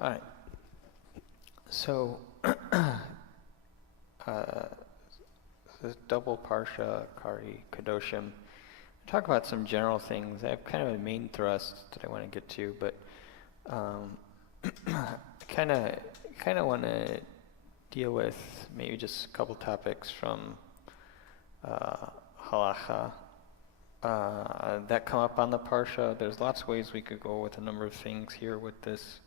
All right. So, this double parsha, Acharei Kodashim. Talk about some general things. I have kind of a main thrust that I want to get to, but kind of want to deal with maybe just a couple topics from halacha that come up on the parsha. There's lots of ways we could go with a number of things here with this.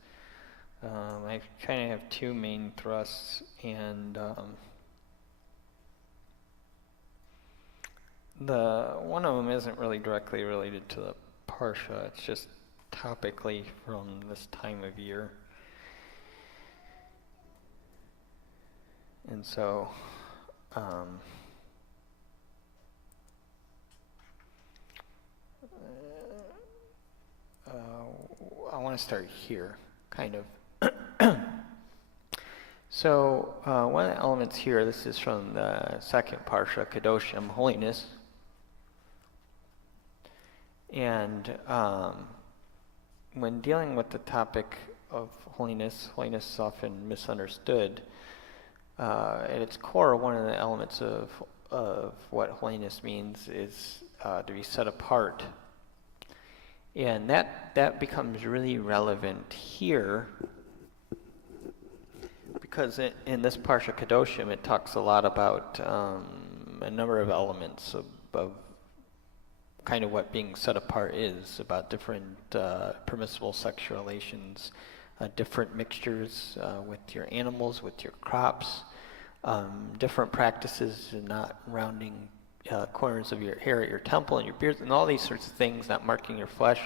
I kind of have two main thrusts, and the one of them isn't really directly related to the parsha. It's just topically from this time of year, and so I want to start here, kind of. So one of the elements here, this is from the second parsha, Kodashim, holiness. And when dealing with the topic of holiness, holiness is often misunderstood. At its core, one of the elements of what holiness means is to be set apart. And that becomes really relevant here, because in this Parsha Kodashim, it talks a lot about a number of elements of kind of what being set apart is, about different permissible sexual relations, different mixtures with your animals, with your crops, different practices, not rounding corners of your hair at your temple and your beards, and all these sorts of things, not marking your flesh.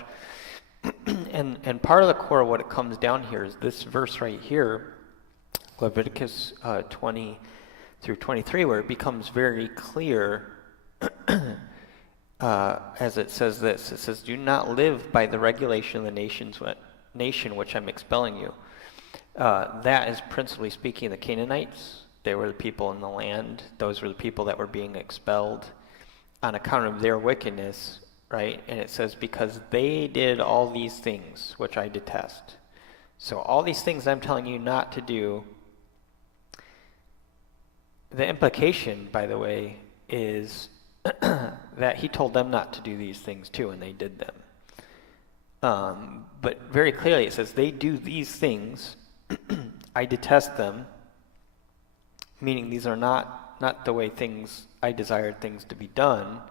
and part of the core of what it comes down here is this verse right here, Leviticus 20 through 23, where it becomes very clear as it says this. It says, "Do not live by the regulation of the nation which I'm expelling you." That is principally speaking of the Canaanites. They were the people in the land. Those were the people that were being expelled on account of their wickedness, right? And it says, because they did all these things, which I detest. So all these things I'm telling you not to do, the implication, by the way, is that he told them not to do these things too, and they did them. But very clearly it says, they do these things, I detest them, meaning these are not the way I desired things to be done,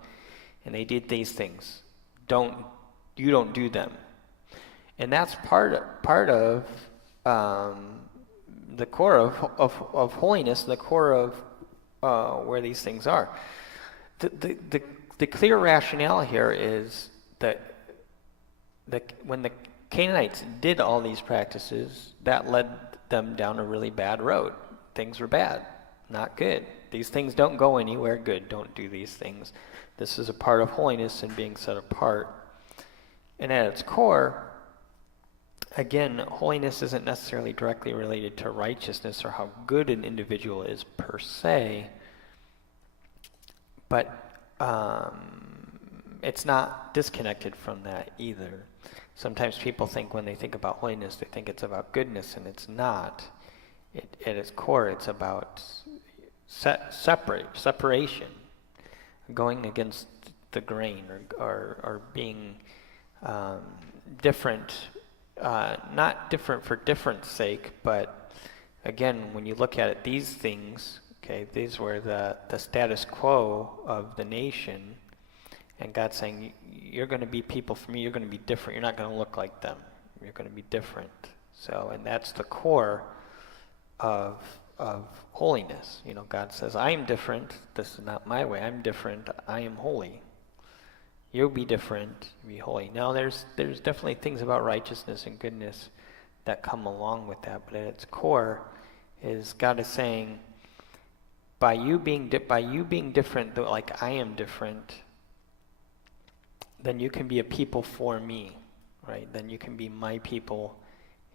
and they did these things. You don't do them. And that's part of the core of holiness, the core of where these things are. The clear rationale here is that when the Canaanites did all these practices, that led them down a really bad road. Things were bad, not good. These things don't go anywhere good. Don't do these things. This is a part of holiness and being set apart. And at its core, again, holiness isn't necessarily directly related to righteousness or how good an individual is per se, but it's not disconnected from that either. Sometimes people think when they think about holiness, they think it's about goodness, and it's not. At its core, it's about separation, going against the grain, or being different, not different for difference sake, but again, when you look at it, these things, okay, these were the status quo of the nation, and God's saying, you're going to be people for me, you're going to be different, you're not going to look like them, you're going to be different. So, and that's the core of holiness. You know, God says, I am different, this is not my way, I'm different, I am holy. You'll be different, be holy. Now there's definitely things about righteousness and goodness that come along with that, but at its core is God is saying, by you being different, like I am different, then you can be a people for me, right? Then you can be my people,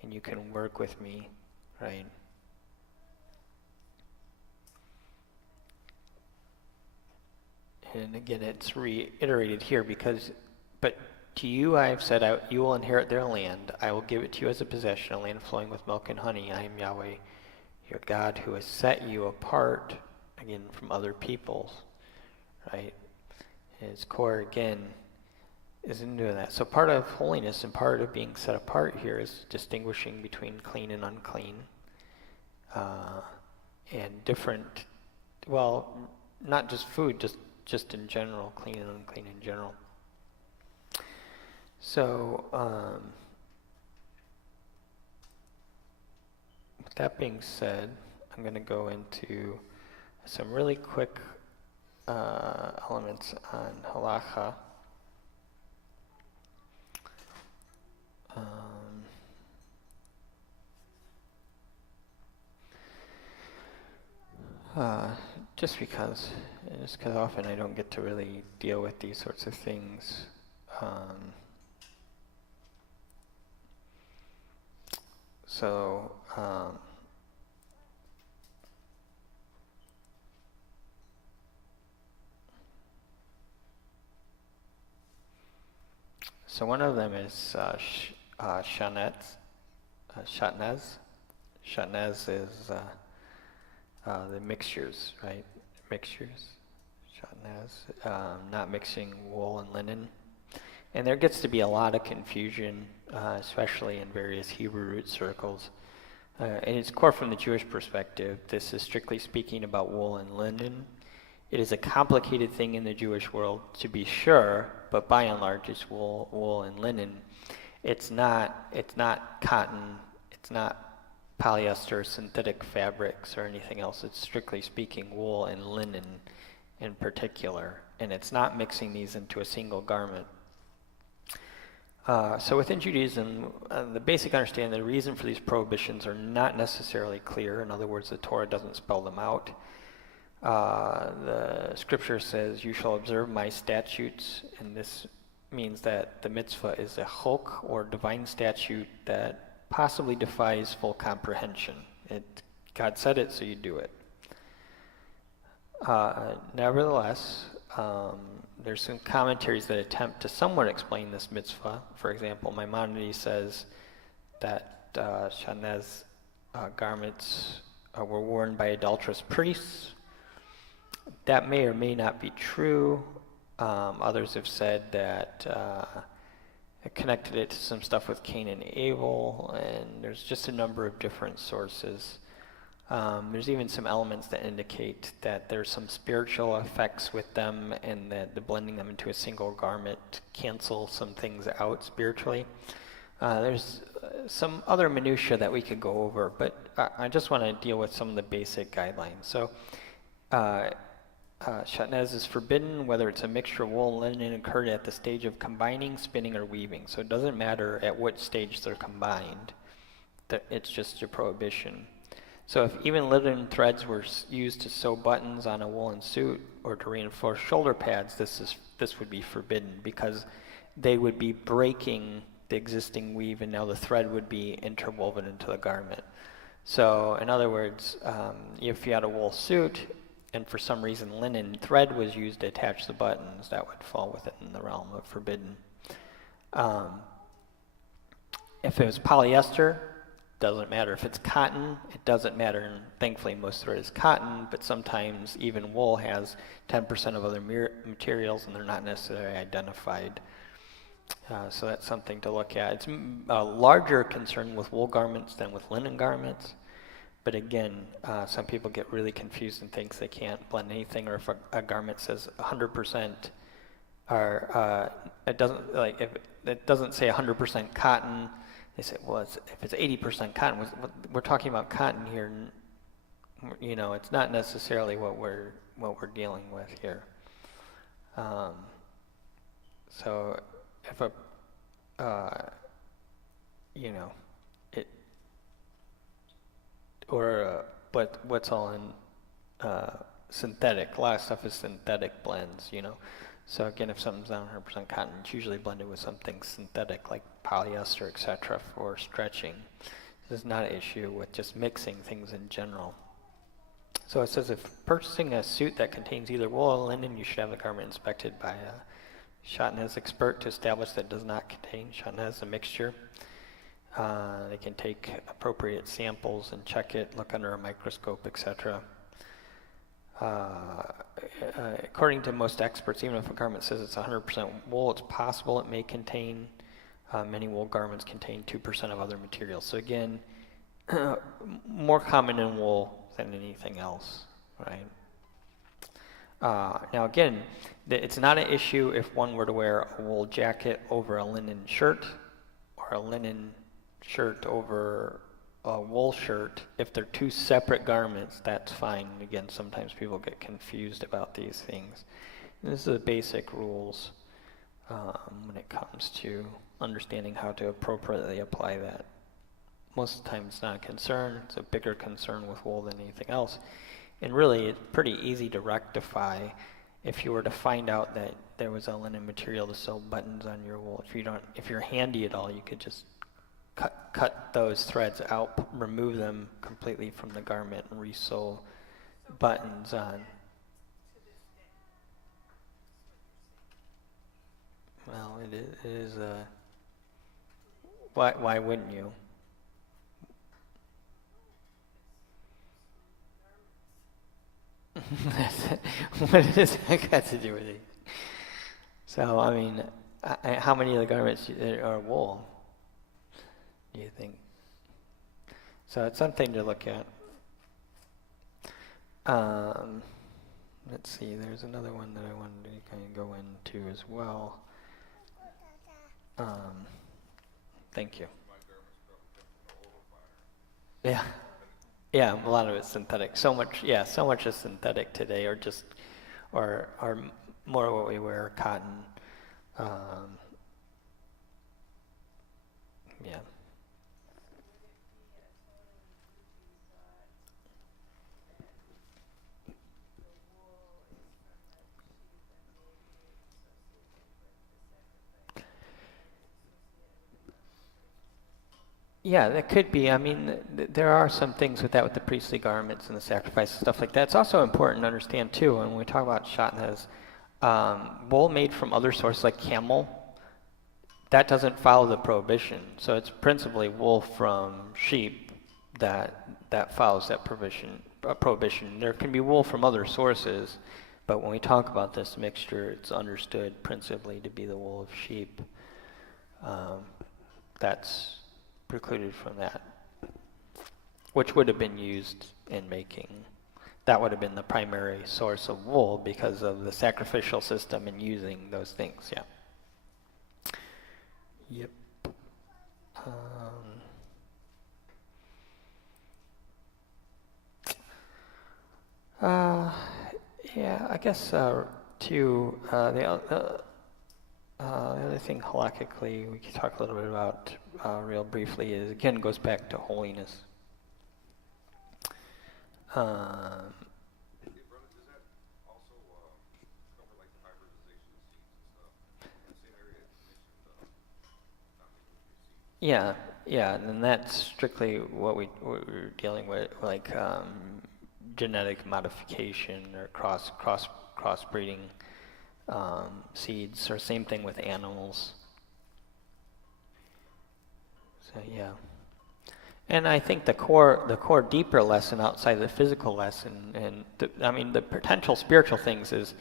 and you can work with me, right? And again, it's reiterated here but To you I have said, you will inherit their land. I will give it to you as a possession, a land flowing with milk and honey. I am Yahweh, your God, who has set you apart, again, from other peoples, right? His core, again, is into that. So part of holiness and part of being set apart here is distinguishing between clean and unclean, and different, well, not just food, just in general, clean and unclean in general. So, with that being said, I'm going to go into some really quick elements on halacha. Just because often I don't get to really deal with these sorts of things. So one of them is shatnez. Shatnez is the mixtures, right? Mixtures. Shatnez. Not mixing wool and linen. And there gets to be a lot of confusion, especially in various Hebrew root circles. And it's core from the Jewish perspective. This is strictly speaking about wool and linen. It is a complicated thing in the Jewish world, to be sure, but by and large it's wool and linen. It's not cotton, it's not polyester, synthetic fabrics, or anything else. It's strictly speaking wool and linen in particular. And it's not mixing these into a single garment. So within Judaism, the basic understanding, the reason for these prohibitions are not necessarily clear. In other words, the Torah doesn't spell them out. The scripture says, you shall observe my statutes, and this means that the mitzvah is a chok, or divine statute, that possibly defies full comprehension. God said it, so you do it. Nevertheless, there's some commentaries that attempt to somewhat explain this mitzvah. For example, Maimonides says that shatnez garments were worn by adulterous priests. That may or may not be true. Others have said that connected it to some stuff with Cain and Abel, and there's just a number of different sources. There's even some elements that indicate that there's some spiritual effects with them, and that the blending them into a single garment cancel some things out spiritually. There's some other minutiae that we could go over, but I just want to deal with some of the basic guidelines. So, shatnez is forbidden whether it's a mixture of wool and linen occurred at the stage of combining, spinning, or weaving. So it doesn't matter at what stage they're combined. It's just a prohibition. So if even linen threads were used to sew buttons on a woolen suit or to reinforce shoulder pads, this would be forbidden, because they would be breaking the existing weave, and now the thread would be interwoven into the garment. So in other words, if you had a wool suit and for some reason linen thread was used to attach the buttons, that would fall within the realm of forbidden. If it was polyester, doesn't matter. If it's cotton, it doesn't matter. And thankfully most thread is cotton, but sometimes even wool has 10% of other materials, and they're not necessarily identified. So that's something to look at. It's a larger concern with wool garments than with linen garments. But again, some people get really confused and think they can't blend anything, or if a garment says 100%, or it doesn't, like, if it doesn't say 100% cotton, they say, well, if it's 80% cotton, we're talking about cotton here. You know, it's not necessarily what we're dealing with here. So if but what's all in synthetic? A lot of stuff is synthetic blends, So again, if something's not 100% cotton, it's usually blended with something synthetic like polyester, etc., for stretching. This is not an issue with just mixing things in general. So it says, if purchasing a suit that contains either wool or linen, you should have the garment inspected by Shotnez expert to establish that it does not contain Shotnez, a mixture. They can take appropriate samples and check it, look under a microscope, etc. According to most experts, even if a garment says it's 100% wool, it's possible it may contain, many wool garments contain 2% of other materials. So again, more common in wool than anything else, right? Now again, it's not an issue if one were to wear a wool jacket over a linen shirt, or a linen shirt over a wool shirt. If they're two separate garments, that's fine. Again, sometimes people get confused about these things. And this is the basic rules when it comes to understanding how to appropriately apply that. Most of the time it's not a concern. It's a bigger concern with wool than anything else. And really, it's pretty easy to rectify if you were to find out that there was a linen material to sew buttons on your wool. If you're handy at all, you could just cut those threads out, remove them completely from the garment, and resew buttons on. Well, it is. Why wouldn't you? What does that got to do with it? So, I mean, how many of the garments are wool, do you think? So it's something to look at. Let's see, there's another one that I wanted to kind of go into as well. Thank you. Yeah. Yeah, a lot of it's synthetic. So much is synthetic today, or more what we wear, cotton. Yeah. Yeah, that could be. I mean, there are some things with that, with the priestly garments and the sacrifice and stuff like that. It's also important to understand, too, when we talk about shatnez, wool made from other sources like camel, that doesn't follow the prohibition. So it's principally wool from sheep that follows that prohibition. There can be wool from other sources, but when we talk about this mixture, it's understood principally to be the wool of sheep. That's precluded from that, which would have been used in making. That would have been the primary source of wool because of the sacrificial system and using those things. Yeah. Yep. Yeah, I guess too. The other thing halakhically we could talk a little bit about real briefly is, again, goes back to holiness. Does that also cover like the hybridization of seeds and stuff? The same area you mentioned, not making seeds. Yeah, and that's strictly what we're dealing with, like genetic modification or crossbreeding seeds, or same thing with animals. So yeah. And I think the core deeper lesson outside the physical lesson, and the potential spiritual things is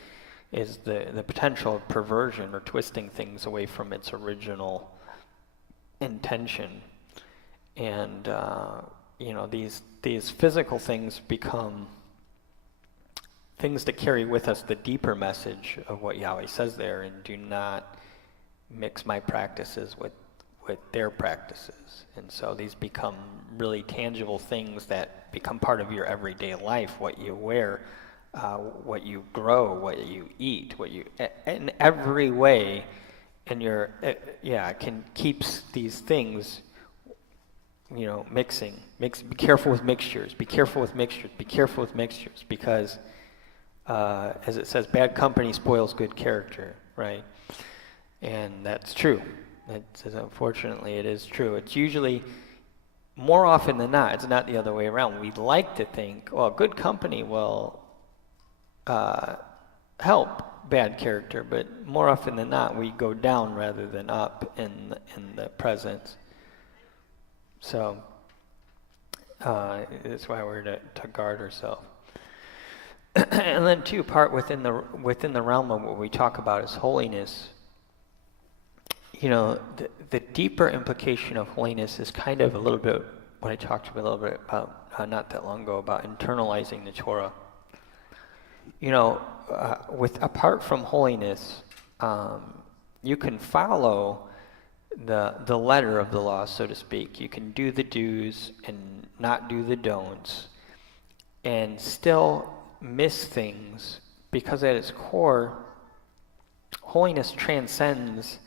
the potential of perversion or twisting things away from its original intention. And these physical things become things that carry with us the deeper message of what Yahweh says there, and do not mix my practices with their practices. And so these become really tangible things that become part of your everyday life, what you wear, what you grow, what you eat, in every way. And keeps these things, mixing. Be careful with mixtures. Be careful with mixtures. Be careful with mixtures, because as it says, bad company spoils good character, right? And that's true. Unfortunately, it is true. It's usually, more often than not, it's not the other way around. We'd like to think, well, good company will help, bad character, but more often than not, we go down rather than up in the presence. So that's why we're to guard ourselves. And then too, part within the realm of what we talk about is holiness. The deeper implication of holiness is kind of a little bit what I talked a little bit about not that long ago about internalizing the Torah. Apart from holiness, you can follow the letter of the law, so to speak. You can do the do's and not do the don'ts, and still miss things, because at its core, holiness transcends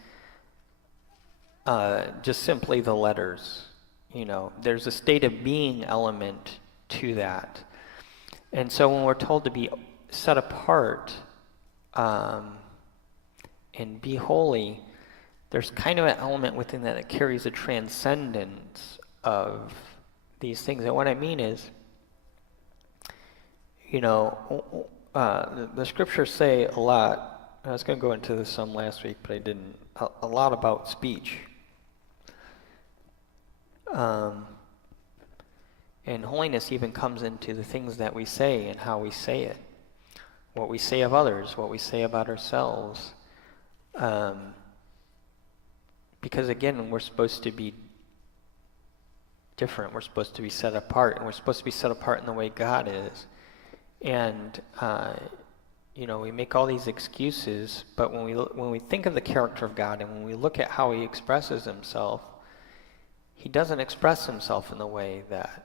just simply the letters. There's a state of being element to that. And so when we're told to be set apart and be holy, there's kind of an element within that carries a transcendence of these things. And what I mean is, the scriptures say a lot. I was going to go into this some last week, but I didn't. A lot about speech. And holiness even comes into the things that we say and how we say it. What we say of others, what we say about ourselves. Because again, we're supposed to be different. We're supposed to be set apart, and we're supposed to be set apart in the way God is. And we make all these excuses, but when we think of the character of God and when we look at how He expresses Himself, He doesn't express Himself in the way that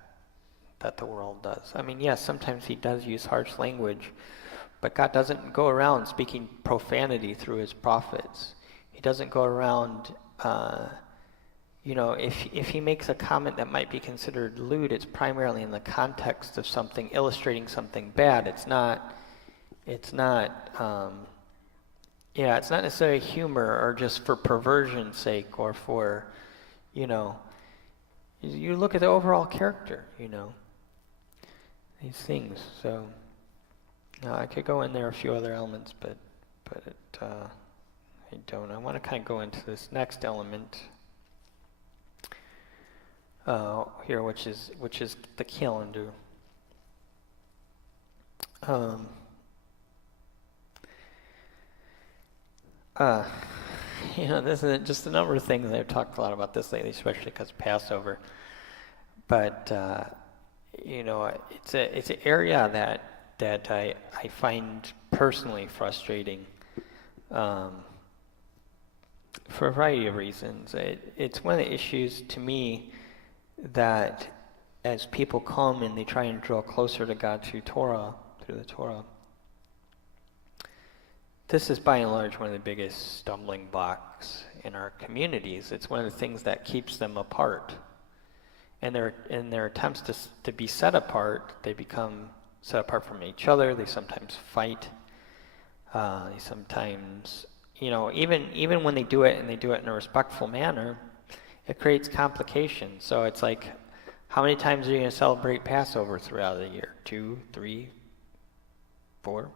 the world does. I mean, yes, sometimes He does use harsh language, but God doesn't go around speaking profanity through His prophets. He doesn't go around, if He makes a comment that might be considered lewd, it's primarily in the context of something illustrating something bad. It's not necessarily humor or just for perversion's sake or for, you look at the overall character, these things. So I could go in there a few other elements, but I don't. I want to kind of go into this next element here, which is the calendar. This is just a number of things. I've talked a lot about this lately, especially because of Passover. But it's an area that I find personally frustrating for a variety of reasons. It's one of the issues to me that as people come and they try and draw closer to God through the Torah, this is by and large one of the biggest stumbling blocks in our communities. It's one of the things that keeps them apart. And in their attempts to be set apart, they become set apart from each other. They sometimes fight. They sometimes, even when they do it and they do it in a respectful manner, it creates complications. So it's like, how many times are you going to celebrate Passover throughout the year? 2, 3, 4?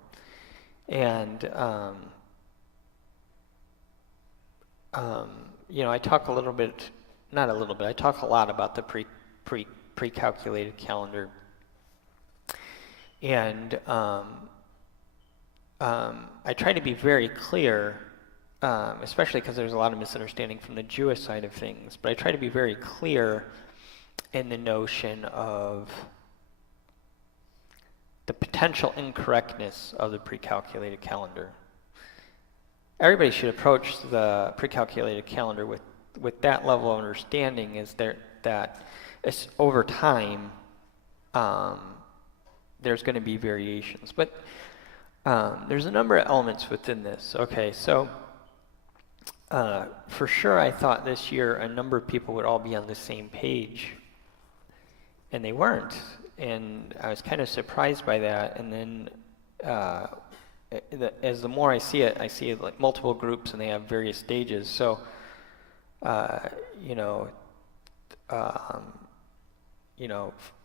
And, I talk a little bit, not a little bit, I talk a lot about the pre-calculated calendar. And I try to be very clear, especially because there's a lot of misunderstanding from the Jewish side of things, but I try to be very clear in the notion of the potential incorrectness of the pre-calculated calendar. Everybody should approach the pre-calculated calendar with that level of understanding, is that it's over time there's going to be variations. But there's a number of elements within this. Okay, so for sure I thought this year a number of people would all be on the same page, and they weren't. And I was kind of surprised by that. And then as the more I see it like multiple groups, and they have various stages. So,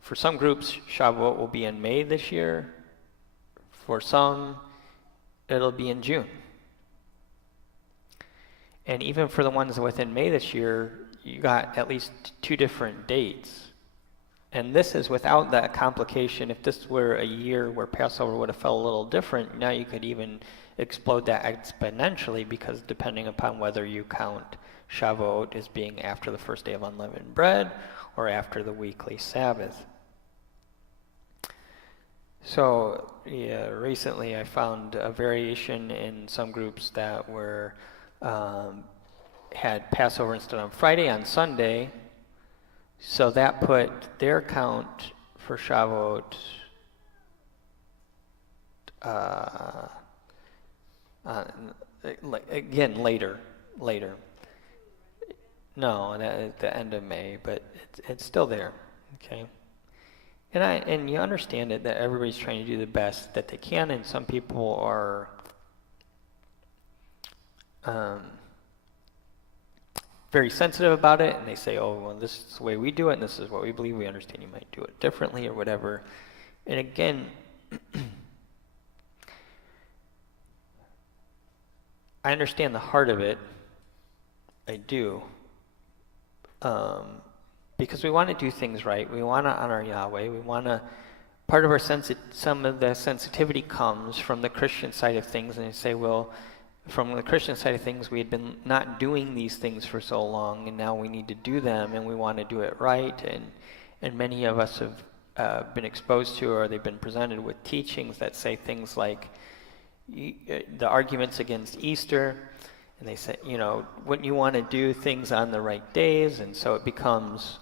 for some groups, Shavuot will be in May this year. For some, it'll be in June. And even for the ones within May this year, you got at least 2 different dates. And this is without that complication. If this were a year where Passover would have felt a little different, now you could even explode that exponentially, because depending upon whether you count Shavuot as being after the first day of unleavened bread or after the weekly Sabbath. So yeah, recently I found a variation in some groups that were had Passover instead on Friday, on Sunday. So that put their count for Shavuot again later. No, at the end of May, but it's still there. Okay, and you understand it, that everybody's trying to do the best that they can, and some people are very sensitive about it, and they say, oh, well, this is the way we do it, and this is what we believe. We understand you might do it differently or whatever. And again, I understand the heart of it. I do. Because we want to do things right. We want to honor Yahweh. We want to, part of our some of the sensitivity comes from the Christian side of things, and they say, well, from the Christian side of things, we had been not doing these things for so long, and now we need to do them, and we want to do it right. And many of us have been exposed to, or they've been presented with teachings that say things like the arguments against Easter, and they say, wouldn't you want to do things on the right days? And so it becomes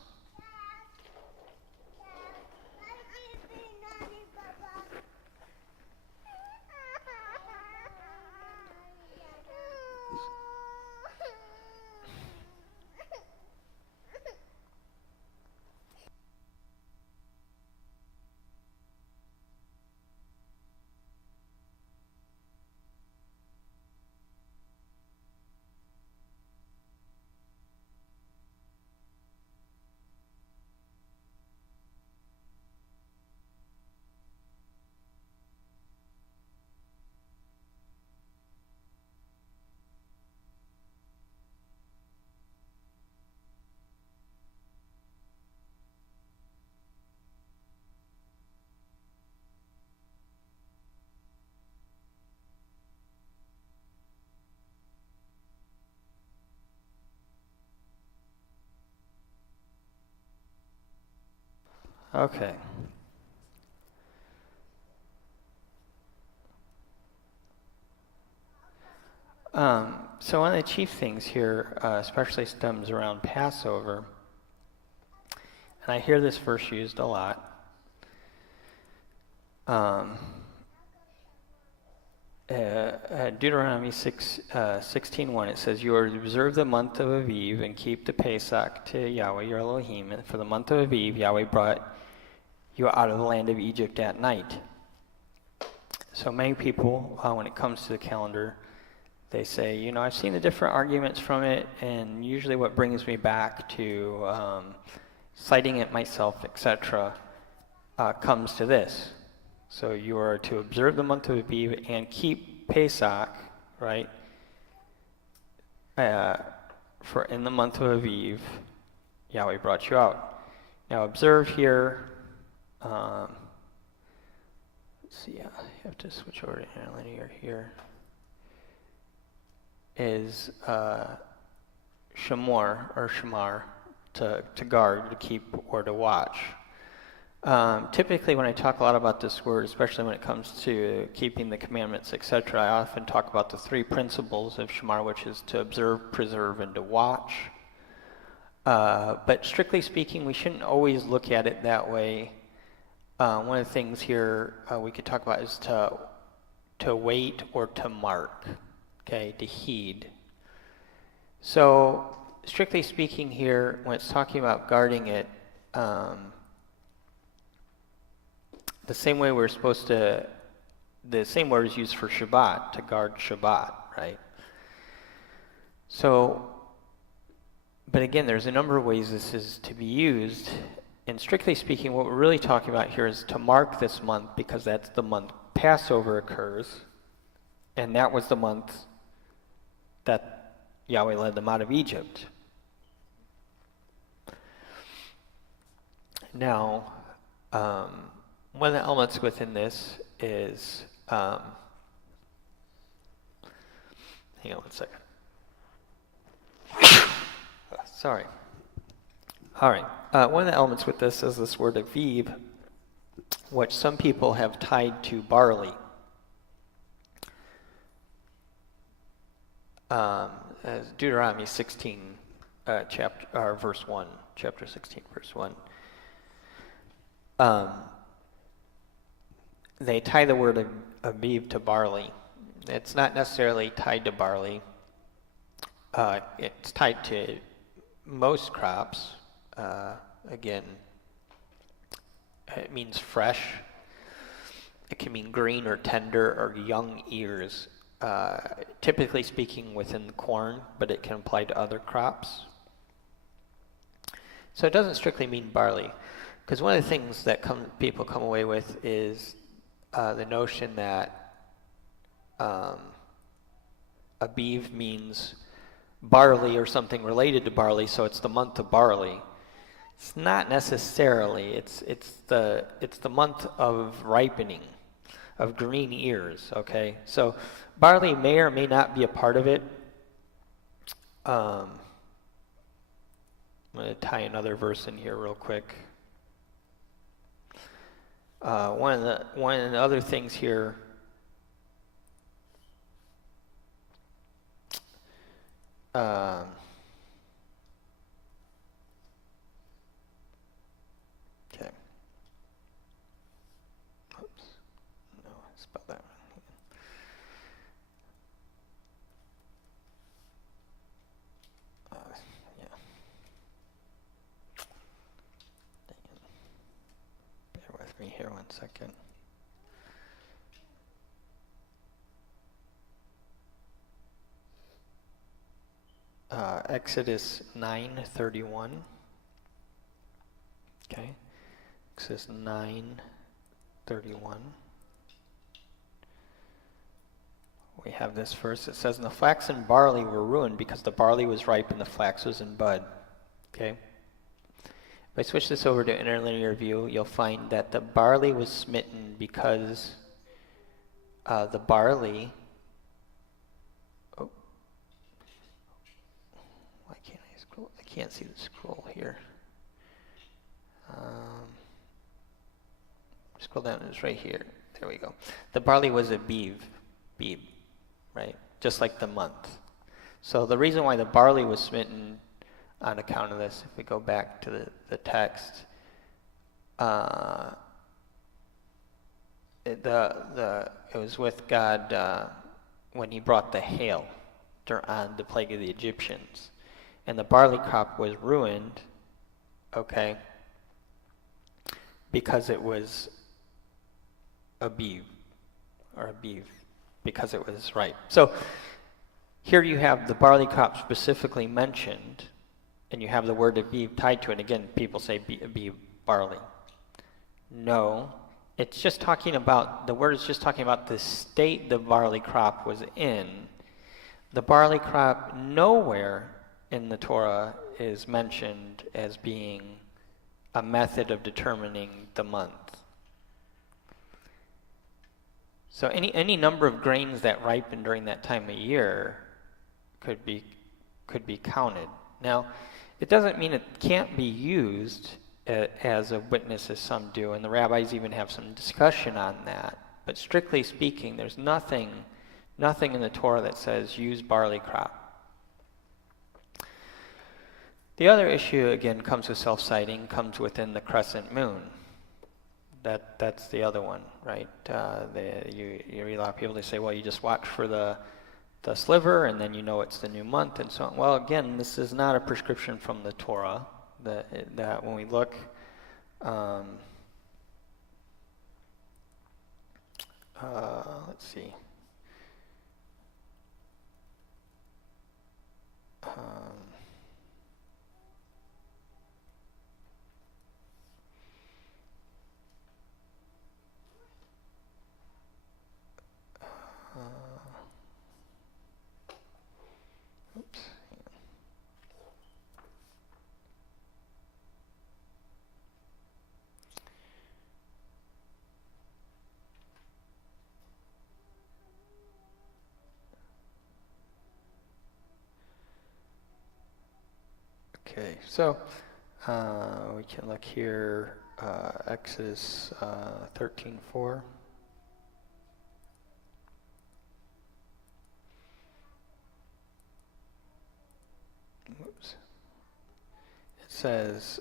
okay. So one of the chief things here, especially stems around Passover, and I hear this verse used a lot. Deuteronomy 16:1, it says, "You are to observe the month of Aviv and keep the Pesach to Yahweh your Elohim. And for the month of Aviv, Yahweh brought you out of the land of Egypt at night." So many people, when it comes to the calendar, they say, I've seen the different arguments from it, and usually what brings me back to citing it myself, etc., comes to this. So you are to observe the month of Aviv and keep Pesach, right? For in the month of Aviv, Yahweh brought you out. Now observe here. Let's see. I have to switch over to interlinear here. Is shamor or shamar, to guard, to keep, or to watch. Typically, when I talk a lot about this word, especially when it comes to keeping the commandments, etc., I often talk about the 3 principles of shamar, which is to observe, preserve, and to watch. But strictly speaking, we shouldn't always look at it that way. One of the things here we could talk about is to wait or to mark. Okay, to heed. So, strictly speaking here, when it's talking about guarding it, the same way we're supposed to, the same word is used for Shabbat, to guard Shabbat, right? So, but again, there's a number of ways this is to be used. And strictly speaking, what we're really talking about here is to mark this month, because that's the month Passover occurs. And that was the month that Yahweh led them out of Egypt. Now, one of the elements within this is, hang on one second. Sorry. All right. One of the elements with this is this word aviv, which some people have tied to barley. As Deuteronomy 16, verse 1, chapter 16, verse 1. They tie the word aviv to barley. It's not necessarily tied to barley. It's tied to most crops. Again, it means fresh. It can mean green or tender or young ears. Typically speaking within corn, but it can apply to other crops. So it doesn't strictly mean barley. Because one of the things that people come away with is the notion that Aviv means barley or something related to barley, so it's the month of barley. It's not necessarily. It's the month of ripening, of green ears. Okay, so barley may or may not be a part of it. I'm going to tie another verse in here real quick. One of the other things here. Okay. Oops. No, I spelled that wrong. Yeah. Dang it. Bear with me here 1 second. Exodus 9:31. Okay, Exodus 9:31. We have this verse. It says, "And the flax and barley were ruined because the barley was ripe and the flax was in bud." Okay. If I switch this over to interlinear view, you'll find that the barley was smitten because the barley. Why can't I scroll? I can't see the scroll here. Scroll down, it's right here. There we go. The barley was a beeb, right? Just like the month. So the reason why the barley was smitten on account of this, if we go back to the text, it was with God when he brought the hail on the plague of the Egyptians. And the barley crop was ruined, okay, because it was aviv, because it was ripe. So here you have the barley crop specifically mentioned, and you have the word aviv tied to it. Again, people say aviv, barley. No, it's just talking about, the word is just talking about the state the barley crop was in. The barley crop nowhere in the Torah is mentioned as being a method of determining the month. So any number of grains that ripen during that time of year could be counted. Now, it doesn't mean it can't be used as a witness, as some do, and the rabbis even have some discussion on that. But strictly speaking, there's nothing in the Torah that says use barley crop. The other issue, again, comes with self-citing, comes within the crescent moon. That's the other one, right? You read a lot of people, they say, well, you just watch for the sliver, and then you know it's the new month, and so on. Well, again, this is not a prescription from the Torah. That when we look, let's see. Okay, so we can look here, Exodus 13:4. Oops. It says,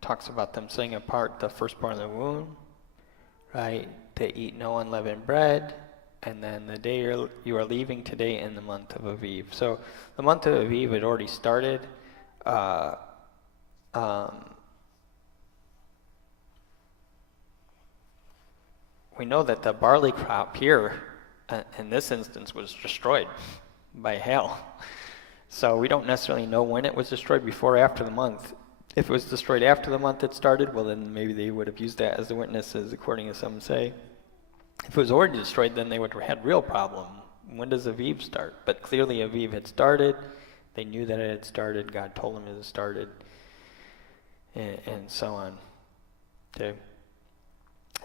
talks about them setting apart the firstborn of the womb, right? They eat no unleavened bread, and then the day you are leaving today in the month of Aviv. So the month of Aviv had already started. We know that the barley crop here, in this instance, was destroyed by hail. So we don't necessarily know when it was destroyed, before or after the month. If it was destroyed after the month had started, well, then maybe they would have used that as the witnesses, according to some say. If it was already destroyed, then they would have had real problem. When does Aviv start? But clearly Aviv had started. They knew that it had started. God told them it had started, and so on. Okay.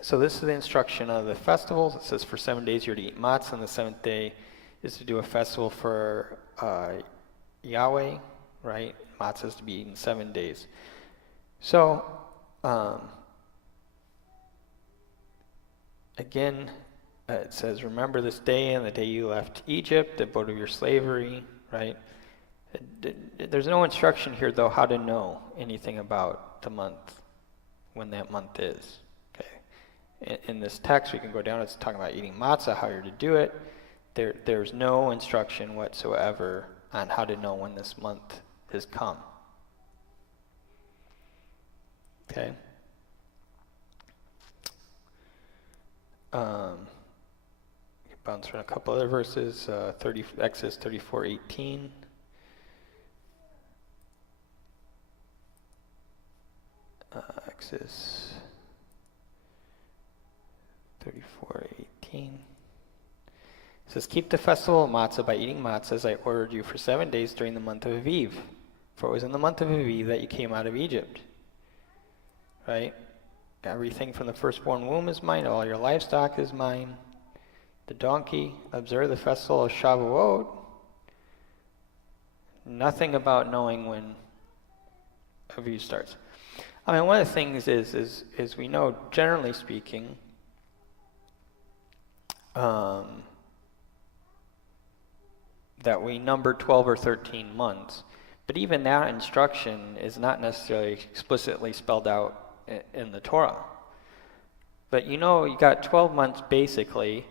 So this is the instruction of the festivals. It says for 7 days you're to eat matzah, and the seventh day is to do a festival for Yahweh, right? Matzah is to be eaten 7 days. So, again, it says, remember this day and the day you left Egypt, the abode of your slavery, right? There's no instruction here, though, how to know anything about the month, when that month is. Okay. In this text, we can go down, it's talking about eating matzah, how you're to do it. There's no instruction whatsoever on how to know when this month has come. Okay. Bounce around a couple other verses. Exodus 34:18. Exodus 34:18. It says, keep the festival of matzah by eating matzah as I ordered you for 7 days during the month of Aviv. For it was in the month of Aviv that you came out of Egypt. Right? Everything from the firstborn womb is mine. All your livestock is mine. The donkey. Observe the festival of Shavuot. Nothing about knowing when Aviv starts. I mean, one of the things is we know, generally speaking, that we number 12 or 13 months. But even that instruction is not necessarily explicitly spelled out in the Torah. But you know, you got 12 months basically.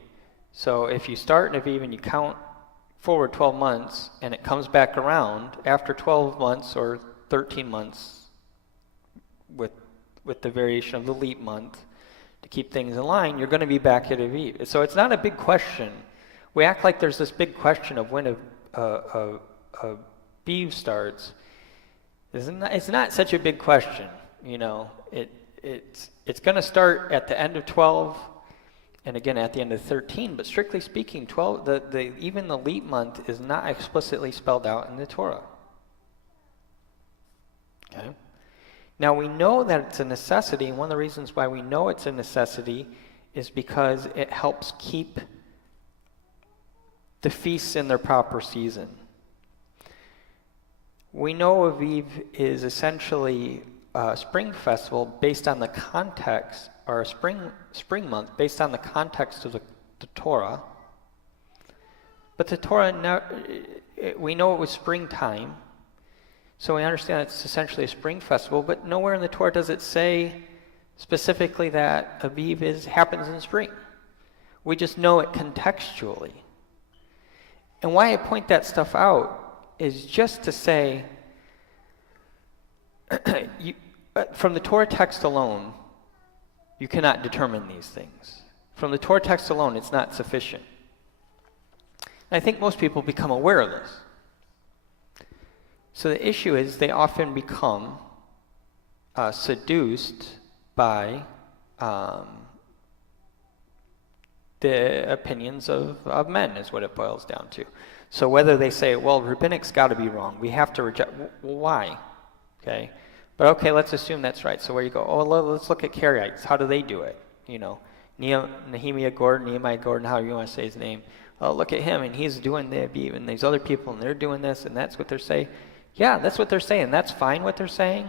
So if you start in Aviv and you count forward 12 months and it comes back around after 12 months or 13 months with the variation of the leap month to keep things in line, you're going to be back at Aviv. So it's not a big question. We act like there's this big question of when Aviv starts. It's not such a big question, you know. It's going to start at the end of 12, and again at the end of 13. But strictly speaking, 12, even the leap month is not explicitly spelled out in the Torah. Okay. Now we know that it's a necessity, and one of the reasons why we know it's a necessity is because it helps keep the feasts in their proper season. We know Aviv is essentially a spring festival based on the context, or a spring month based on the context of the Torah. But the Torah, we know it was springtime, so we understand it's essentially a spring festival, but nowhere in the Torah does it say specifically that Aviv happens in spring. We just know it contextually. And why I point that stuff out is just to say, from the Torah text alone, you cannot determine these things. From the Torah text alone, it's not sufficient. And I think most people become aware of this. So the issue is they often become seduced by the opinions of men, is what it boils down to. So whether they say, well, rabbinic's got to be wrong, we have to reject, well, why? Okay, but okay, let's assume that's right. So where you go, oh, let's look at Karaites. How do they do it? You know, Nehemiah Gordon, however you want to say his name. Oh, look at him, and he's doing the Aviv, and these other people, and they're doing this, and that's what they're saying. Yeah, that's what they're saying. That's fine what they're saying.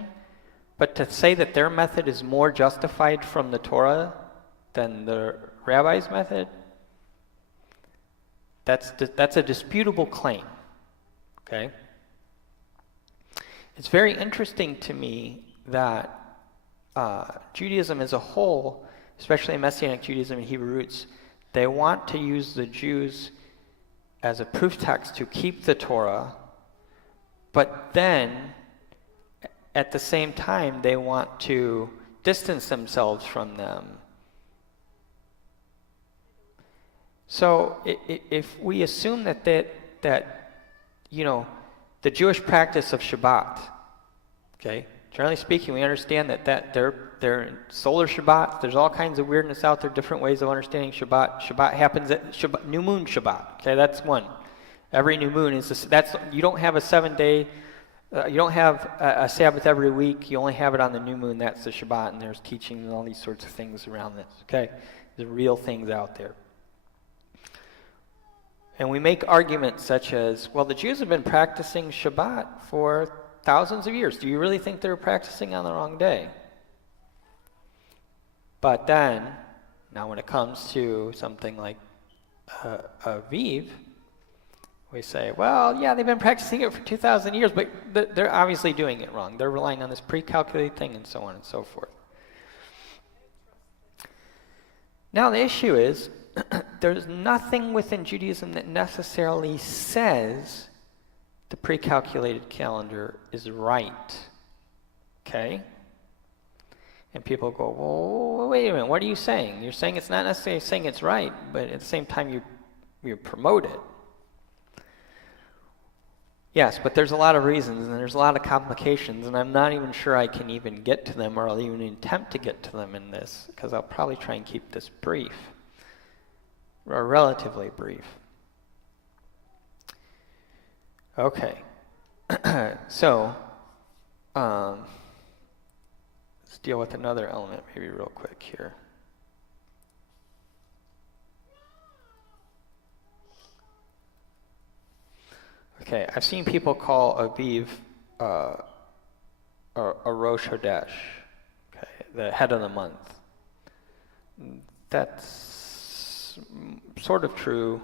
But to say that their method is more justified from the Torah than the rabbi's method, that's a disputable claim. Okay? It's very interesting to me that Judaism as a whole, especially Messianic Judaism and Hebrew roots, they want to use the Jews as a proof text to keep the Torah, but then at the same time they want to distance themselves from them. So if we assume that the Jewish practice of Shabbat, okay, generally speaking, we understand that they're solar Shabbat. There's all kinds of weirdness out there, different ways of understanding Shabbat. Shabbat happens at new moon Shabbat. Okay, that's one. Every new moon is you don't have a 7-day. You don't have a Sabbath every week. You only have it on the new moon. That's the Shabbat, and there's teaching and all these sorts of things around this. Okay, there's real things out there. And we make arguments such as, well, the Jews have been practicing Shabbat for thousands of years. Do you really think they were practicing on the wrong day? But then, now when it comes to something like Aviv, we say, well, yeah, they've been practicing it for 2,000 years, but they're obviously doing it wrong. They're relying on this pre-calculated thing and so on and so forth. Now the issue is, there's nothing within Judaism that necessarily says the pre-calculated calendar is right. Okay? And people go, well, wait a minute, what are you saying? You're saying it's not necessarily saying it's right, but at the same time you promote it. Yes, but there's a lot of reasons, and there's a lot of complications, and I'm not even sure I can even get to them, or I'll even attempt to get to them in this, because I'll probably try and keep this brief. Or relatively brief. Okay. So, let's deal with another element maybe real quick here. Okay, I've seen people call Aviv a Rosh Hodesh, okay, the head of the month. That's sort of true.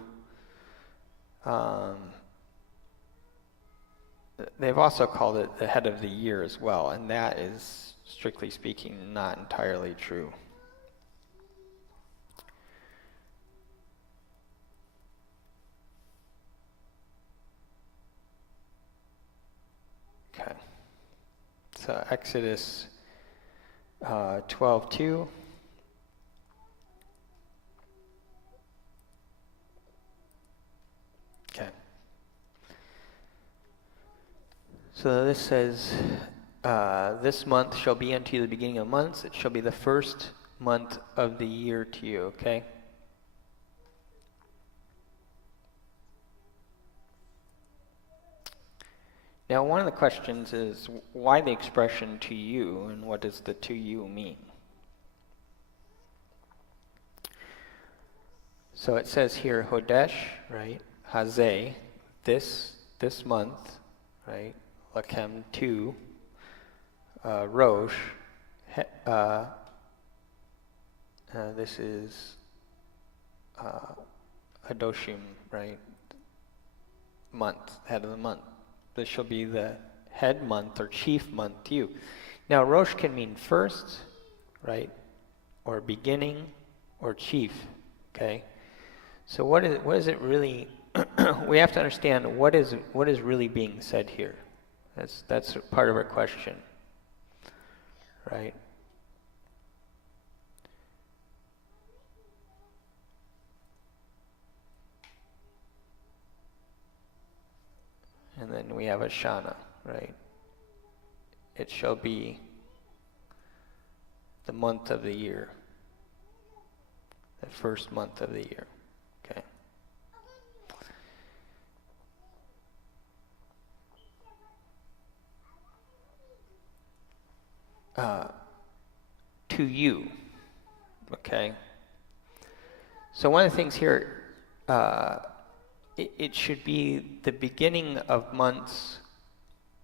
They've also called it the head of the year as well, and that is, strictly speaking, not entirely true. Okay. So Exodus 12:2. Okay. So this says, this month shall be unto you the beginning of months. It shall be the first month of the year to you, okay? Now, one of the questions is, why the expression to you, and what does the to you mean? So it says here, Hodesh, right? Hazeh, this month, right? Lakem, to, Rosh, this is Hadoshim, right? Month, head of the month. This shall be the head month or chief month to you. Now, Rosh can mean first, right? Or beginning, or chief, okay? So what is it really, we have to understand what is really being said here. That's part of our question, right? And then we have Ashana, right? It shall be the month of the year, the first month of the year, okay? To you, okay? So one of the things here, it should be the beginning of months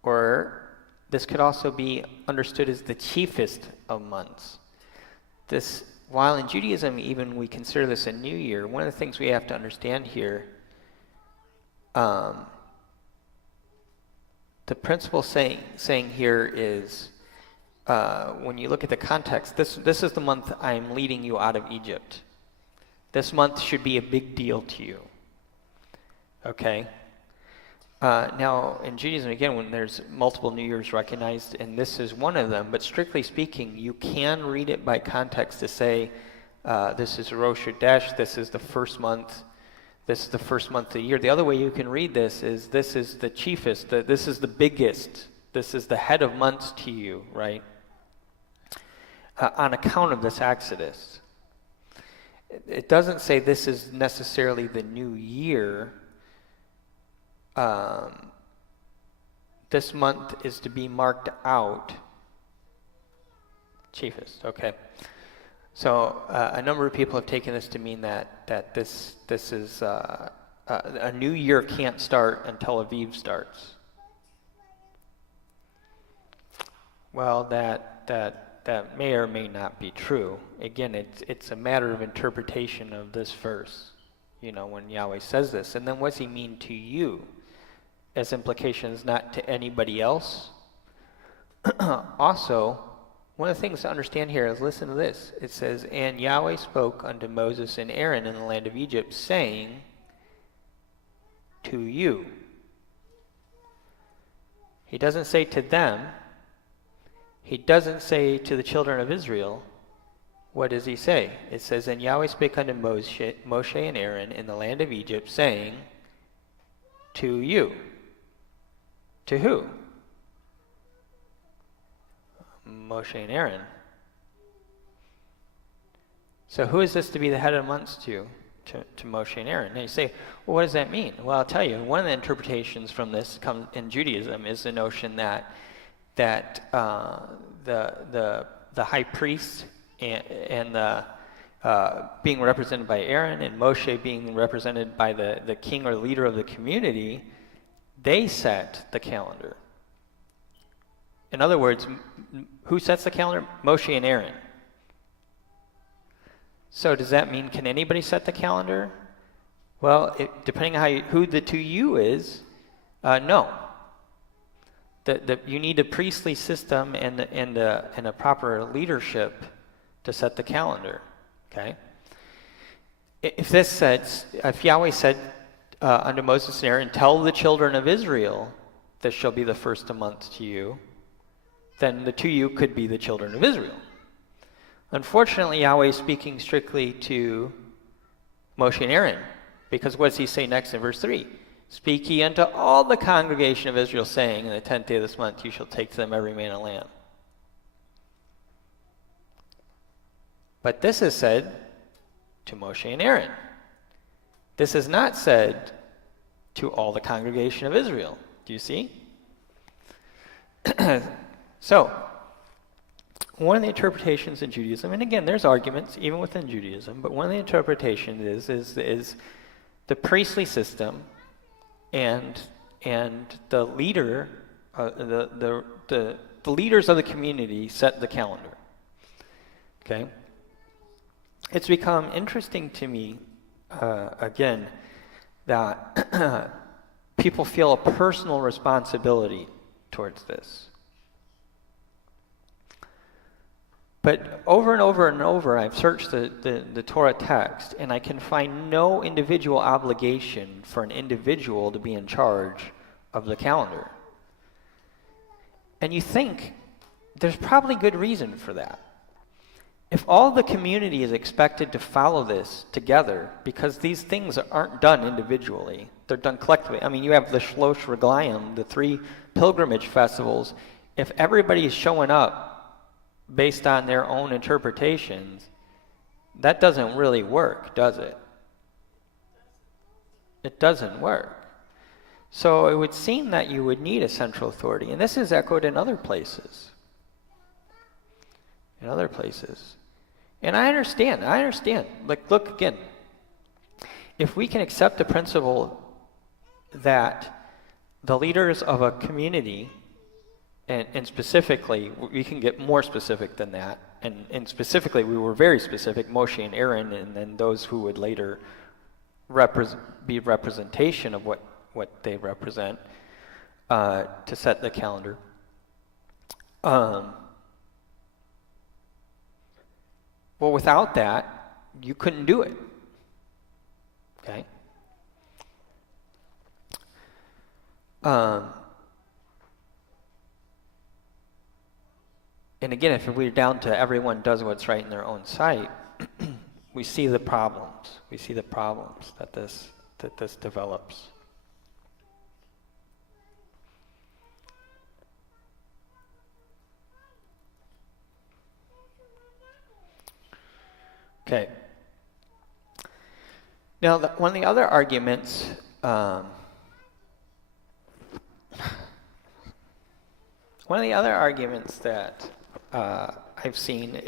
or this could also be understood as the chiefest of months. This, while in Judaism even we consider this a new year, one of the things we have to understand here, the principle saying here is, when you look at the context, this is the month I'm leading you out of Egypt. This month should be a big deal to you. Okay? Now, in Judaism, again, when there's multiple New Years recognized, and this is one of them, but strictly speaking, you can read it by context to say, this is Rosh Hashanah, this is the first month, this is the first month of the year. The other way you can read this is the chiefest, this is the biggest, this is the head of months to you, right? On account of this Exodus. It doesn't say this is necessarily the new year. This month is to be marked out. Chiefest, okay. So a number of people have taken this to mean that this is a new year can't start until Aviv starts. Well, that may or may not be true. Again, it's a matter of interpretation of this verse. You know, when Yahweh says this, and then what does he mean to you? As implications, not to anybody else. Also, one of the things to understand here is, listen to this. It says, and Yahweh spoke unto Moses and Aaron in the land of Egypt, saying, to you. He doesn't say to them. He doesn't say to the children of Israel. What does he say? It says, and Yahweh spake unto Moshe and Aaron in the land of Egypt, saying, to you. To who? Moshe and Aaron. So who is this to be the head of months to Moshe and Aaron? And you say, well, what does that mean? Well, I'll tell you, one of the interpretations from this comes in Judaism is the notion that the high priest and the being represented by Aaron and Moshe being represented by the king or leader of the community, they set the calendar. In other words, who sets the calendar? Moshe and Aaron. So does that mean, can anybody set the calendar? Well, depending on who the to you is, no. You need a priestly system and a proper leadership to set the calendar. Okay. If Yahweh said unto Moses and Aaron, tell the children of Israel, this shall be the first of months to you, then the to you could be the children of Israel. Unfortunately, Yahweh is speaking strictly to Moshe and Aaron, because what does he say next in verse 3? Speak ye unto all the congregation of Israel, saying, in the 10th day of this month you shall take to them every man a lamb. But this is said to Moshe and Aaron. This is not said to all the congregation of Israel. Do you see? So, one of the interpretations in Judaism, and again, there's arguments even within Judaism, but one of the interpretations is the priestly system and the leader, the leaders of the community set the calendar. Okay? It's become interesting to me, again, that people feel a personal responsibility towards this. But over and over and over, I've searched the Torah text, and I can find no individual obligation for an individual to be in charge of the calendar. And you think there's probably good reason for that. If all the community is expected to follow this together, because these things aren't done individually, they're done collectively. I mean, you have the Shlosh Reglayim, the 3 pilgrimage festivals. If everybody is showing up based on their own interpretations, that doesn't really work, does it? It doesn't work. So it would seem that you would need a central authority, and this is echoed in other places. In other places. And I understand. Like, look again. If we can accept the principle that the leaders of a community and specifically, we can get more specific than that. And specifically, we were very specific, Moshe and Aaron, and then those who would later be representation of what they represent to set the calendar. Well, without that, you couldn't do it. Okay? And again, if we're down to everyone does what's right in their own sight, we see the problems. We see the problems that this develops. Okay. Now, one of the other arguments, that I've seen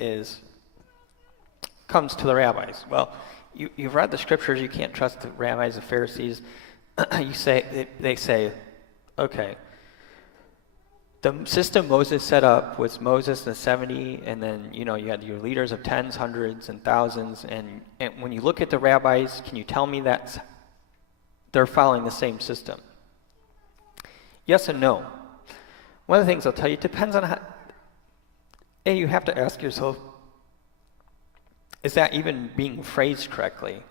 comes to the rabbis. Well, you've read the scriptures. You can't trust the rabbis, the Pharisees. They say, okay, the system Moses set up was Moses and the 70, and then you had your leaders of tens, hundreds, and thousands. And when you look at the rabbis, can you tell me that they're following the same system? Yes and no. One of the things I'll tell you, it depends on how. You have to ask yourself, is that even being phrased correctly?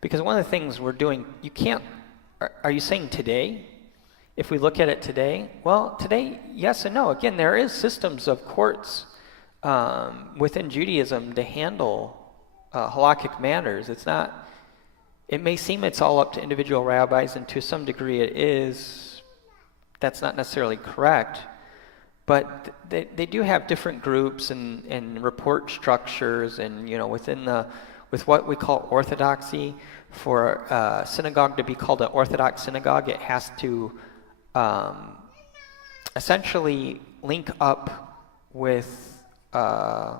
Because one of the things we're doing, you can't. Are you saying today? If we look at it today, well, today, yes and no. Again, there is systems of courts within Judaism to handle halakhic matters. It's not. It may seem it's all up to individual rabbis, and to some degree it is. That's not necessarily correct, but they do have different groups and report structures, and with what we call orthodoxy. For a synagogue to be called an Orthodox synagogue, it has to essentially link up with the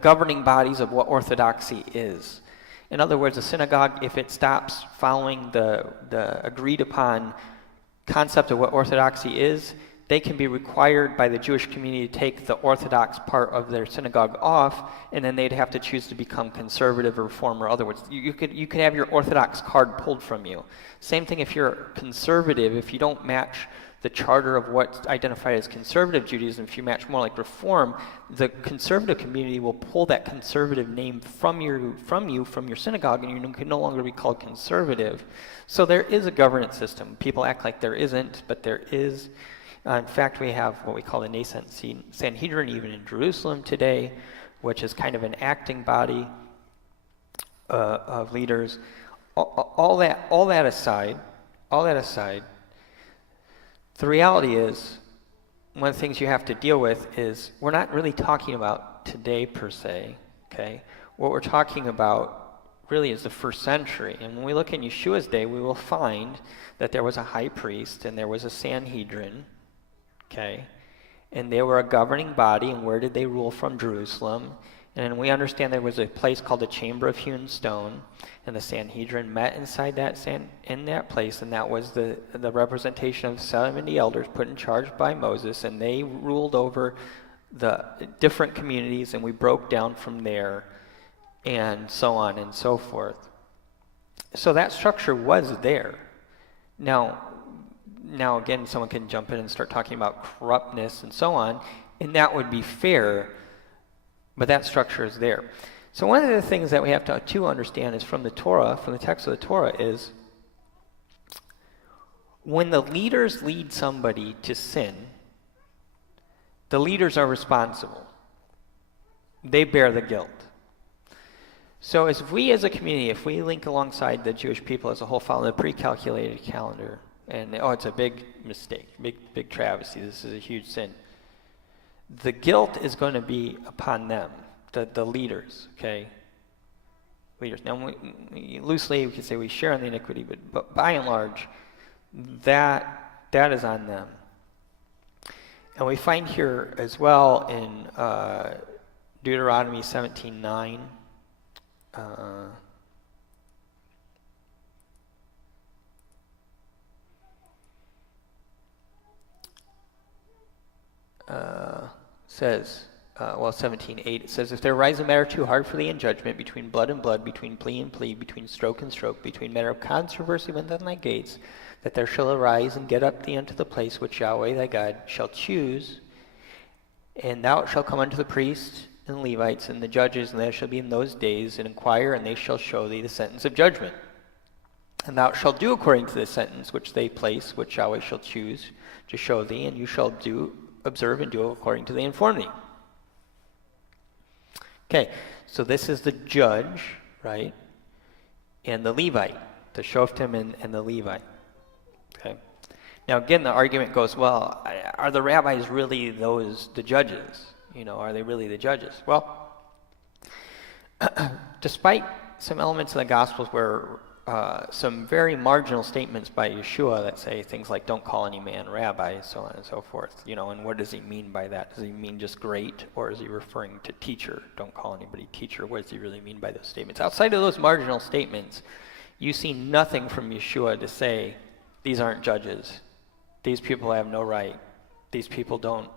governing bodies of what orthodoxy is. In other words, a synagogue, if it stops following the agreed upon concept of what orthodoxy is, they can be required by the Jewish community to take the orthodox part of their synagogue off, and then they'd have to choose to become conservative or reform, or other words. You could have your orthodox card pulled from you. Same thing if you're conservative, if you don't match the charter of what's identified as conservative Judaism, if you match more like reform, the conservative community will pull that conservative name from your synagogue, and you can no longer be called conservative. So there is a governance system. People act like there isn't, but there is. In fact, we have what we call the nascent Sanhedrin even in Jerusalem today, which is kind of an acting body of leaders. All that aside, the reality is, one of the things you have to deal with is we're not really talking about today per se. Okay, what we're talking about really is the first century. And when we look in Yeshua's day, we will find that there was a high priest and there was a Sanhedrin. Okay, and they were a governing body, and where did they rule from? Jerusalem. And we understand there was a place called the Chamber of Hewn Stone, and the Sanhedrin met inside in that place, and that was the representation of 70 elders put in charge by Moses, and they ruled over the different communities, and we broke down from there, and so on and so forth. So that structure was there. Now again, someone can jump in and start talking about corruptness and so on, and that would be fair, but that structure is there. So one of the things that we have to understand is from the Torah, from the text of the Torah, is when the leaders lead somebody to sin, the leaders are responsible. They bear the guilt. So as we as a community, if we link alongside the Jewish people as a whole, follow the pre-calculated calendar, and it's a big mistake, big travesty, this is a huge sin, the guilt is going to be upon them, the leaders, okay? Leaders. Now, loosely, we could say we share in the iniquity, but by and large, that is on them. And we find here as well in Deuteronomy 17:9, says, 17:8, it says, if there arise a matter too hard for thee in judgment, between blood and blood, between plea and plea, between stroke and stroke, between matter of controversy within thy gates, that there shall arise and get up thee unto the place which Yahweh thy God shall choose, and thou shalt come unto the priests and the Levites and the judges, and they shall be in those days, and inquire, and they shall show thee the sentence of judgment. And thou shalt do according to the sentence which they place, which Yahweh shall choose to show thee, and you shall observe and do according to the inform thee. Okay, so this is the judge, right, and the Levite, the Shoftim and the Levite. Okay. Now again, the argument goes, well, are the rabbis really the judges? Are they really the judges? Well, despite some elements in the Gospels where some very marginal statements by Yeshua that say things like, don't call any man rabbi, so on and so forth, and what does he mean by that? Does he mean just great, or is he referring to teacher? Don't call anybody teacher. What does he really mean by those statements? Outside of those marginal statements, you see nothing from Yeshua to say, these aren't judges. These people have no right. These people don't.